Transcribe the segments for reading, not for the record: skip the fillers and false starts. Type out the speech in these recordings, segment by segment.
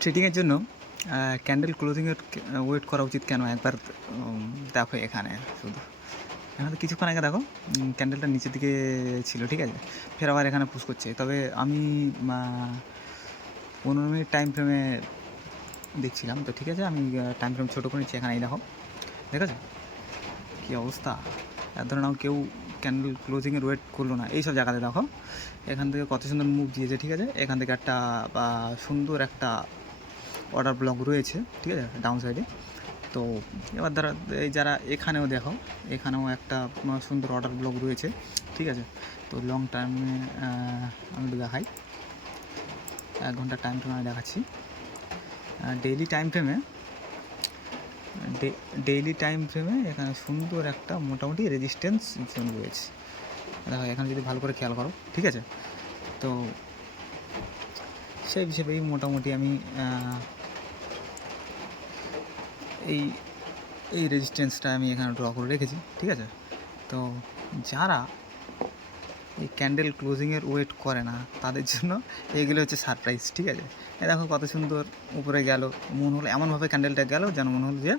ট্রেডিংয়ের জন্য candle ক্লোজিংয়ের wait করা উচিত কেন একবার দেখো এখানে শুধু এখানে কিছুক্ষণ আগে দেখো ক্যান্ডেলটা নিচের দিকে ছিল, ঠিক আছে, ফের আবার এখানে পুশ করছে। তবে আমি 15 মিনিট টাইম ফ্রেমে দেখছিলাম, তো ঠিক আছে, আমি টাইম ফ্রেম ছোটো করে নিচ্ছি। এখানে এই দেখো, দেখেছো কী অবস্থা। এর ধরে নাও কেউ ক্যান্ডেল ক্লোজিংয়ের ওয়েট করলো না, এইসব জায়গাতে দেখো এখান থেকে কত সুন্দর মুভ দিয়েছে, ঠিক আছে। এখান থেকে একটা সুন্দর একটা অর্ডার ব্লক রয়েছে, ঠিক আছে, ডাউন সাইডে। তো এবার ধরো এই যারা এখানেও দেখো, এখানেও একটা সুন্দর অর্ডার ব্লক রয়েছে, ঠিক আছে। তো লং টাইমে আমি একটু দেখাই, 1 ঘন্টা টাইম ফ্রেমে আমি দেখাচ্ছি। ডেইলি টাইম ফ্রেমে এখানে সুন্দর একটা মোটামুটি রেজিস্ট্যান্স জোন রয়েছে। দেখো এখানে যদি ভালো করে খেয়াল করো, ঠিক আছে। তো সেই হিসেবেই মোটামুটি আমি এই রেজিস্ট্যান্সটা আমি এখানে ড্র করে রেখেছি, ঠিক আছে। তো যারা এই ক্যান্ডেল ক্লোজিংয়ের ওয়েট করে না তাদের জন্য এইগুলো হচ্ছে সারপ্রাইজ, ঠিক আছে। এই দেখো কত সুন্দর উপরে গেল, মনে হলো এমনভাবে ক্যান্ডেলটা গেল যেন মনে হলো যে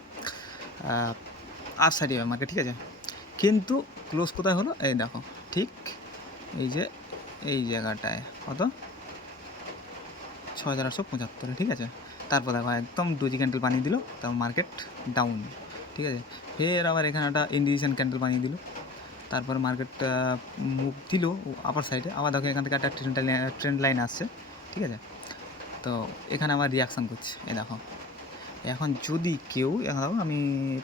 আপ সাইডে মার্কেট, ঠিক আছে। কিন্তু ক্লোজ কোথায় হলো, এই দেখো ঠিক এই যে এই জায়গাটায় কত 6875, ঠিক আছে। তারপর দেখো একদম ডোজি ক্যান্ডেল বানিয়ে দিল, তারপর মার্কেট ডাউন, ঠিক আছে। ফের আবার এখানে একটা ইন্ডিকেশন ক্যান্ডেল বানিয়ে দিল, তারপর মার্কেট মুভ দিল আপার সাইডে। আবার দেখো এখান থেকে একটা ট্রেন্ড লাইন আসছে, ঠিক আছে। তো এখানে আবার রিয়াকশান করছে, এই দেখো। এখন যদি কেউ এখন দেখো আমি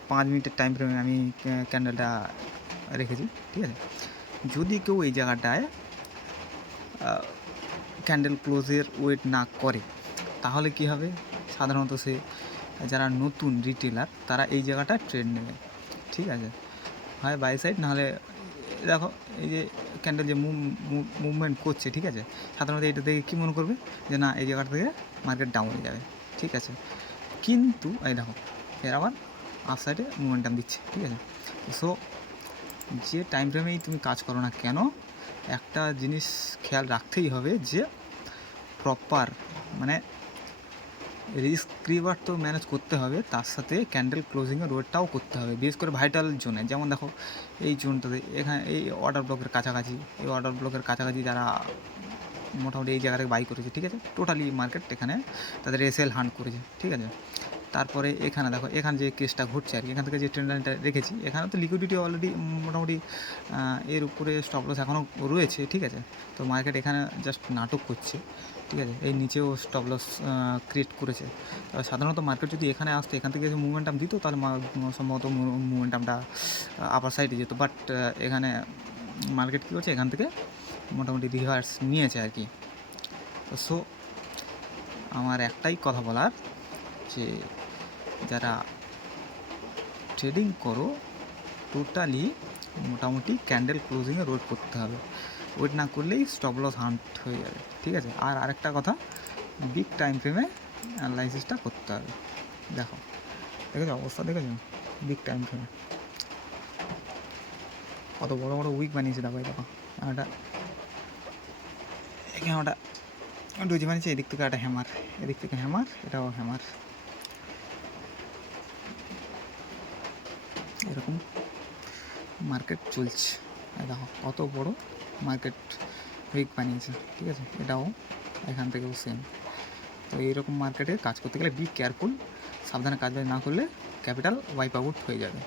5 মিনিটের টাইম ফ্রেমে আমি ক্যান্ডেলটা রেখেছি, ঠিক আছে। যদি কেউ এই জায়গাটায় ক্যান্ডেল ক্লোজের ওয়েট না করে তাহলে কি হবে, সাধারণত সে যারা নতুন রিটেলার তারা এই জায়গাটা ট্রেড নেবে, ঠিক আছে। হয় বাই সাইড, নাহলে দেখো এই যে ক্যান্ডেল যে মুভমেন্ট করছে, ঠিক আছে, সাধারণত এটা থেকে কী মনে করবে যে না এই জায়গাটা থেকে মার্কেট ডাউন হয়ে যাবে, ঠিক আছে। কিন্তু এই দেখো এর আবার আপ সাইডে মুভমেন্টাম দিচ্ছে, ঠিক আছে। সো যে টাইম ফ্রেমেই তুমি কাজ করো না কেন, একটা জিনিস খেয়াল রাখতেই হবে যে প্রপার মানে রিস্ক রিওয়ার্ড তো ম্যানেজ করতে হবে, তার সাথে ক্যান্ডেল ক্লোজিংয়ের ওয়েটটাও করতে হবে, বিশেষ করে ভাইটাল জোনে। যেমন দেখো এই জোনটাতে এখানে এই অর্ডার ব্লকের কাছাকাছি, এই অর্ডার ব্লকের কাছাকাছি যারা মোটামুটি এই জায়গা থেকে বাই করেছে, ঠিক আছে, টোটালি মার্কেট এখানে তাদের এসএল হান্ট করেছে, ঠিক আছে। তারপরে এখানে দেখো এখানে যে কেসটা ঘটছে আর কি, এখান থেকে যে ট্রেন্ড লাইনটা রেখেছি, এখানে তো লিকুইডিটি অলরেডি মোটামুটি এর উপরে স্টপ লস এখনও রয়েছে, ঠিক আছে। তো মার্কেট এখানে জাস্ট নাটক করছে, ঠিক আছে। এই নিচেও স্টপ লস ক্রিয়েট করেছে। সাধারণত মার্কেট যদি এখানে আসতো, এখান থেকে যে মুভমেন্টাম দিত, তাহলে সম্ভবত মুভমেন্টামটা আপার সাইডে যেত। বাট এখানে মার্কেট কী করছে, এখান থেকে মোটামুটি রিভার্স নিয়েছে আর কি। সো আমার একটাই কথা বলার যে যারা ট্রেডিং করো টোটালি মোটামুটি ক্যান্ডেল ক্লোজিংয়ে ওয়েট করতে হবে, ওয়েট না করলেই স্টপ লস হান্ট হয়ে যাবে, ঠিক আছে। আর আরেকটা কথা, বিগ টাইম ফ্রেমে অ্যানালাইসিসটা করতে হবে। দেখো দেখেছো অবস্থা, দেখেছো বিগ টাইম ফ্রেমে কত বড় বড় উইক বানিয়েছে। দেখো দেখো একটা এখানে ওটা ডোজি বানিয়েছে, এদিক থেকে একটা হ্যামার, এদিক থেকে হ্যামার, এটাও হ্যামার, এরকম মার্কেট চলছে। দেখো কত বড় মার্কেট উইক বানিয়েছে, ঠিক আছে। এটাও এখান থেকেও সেম। তো এইরকম মার্কেটে কাজ করতে গেলে বি কেয়ারফুল, সাবধানে কাজ না করলে ক্যাপিটাল ওয়াইপ আউট হয়ে যাবে।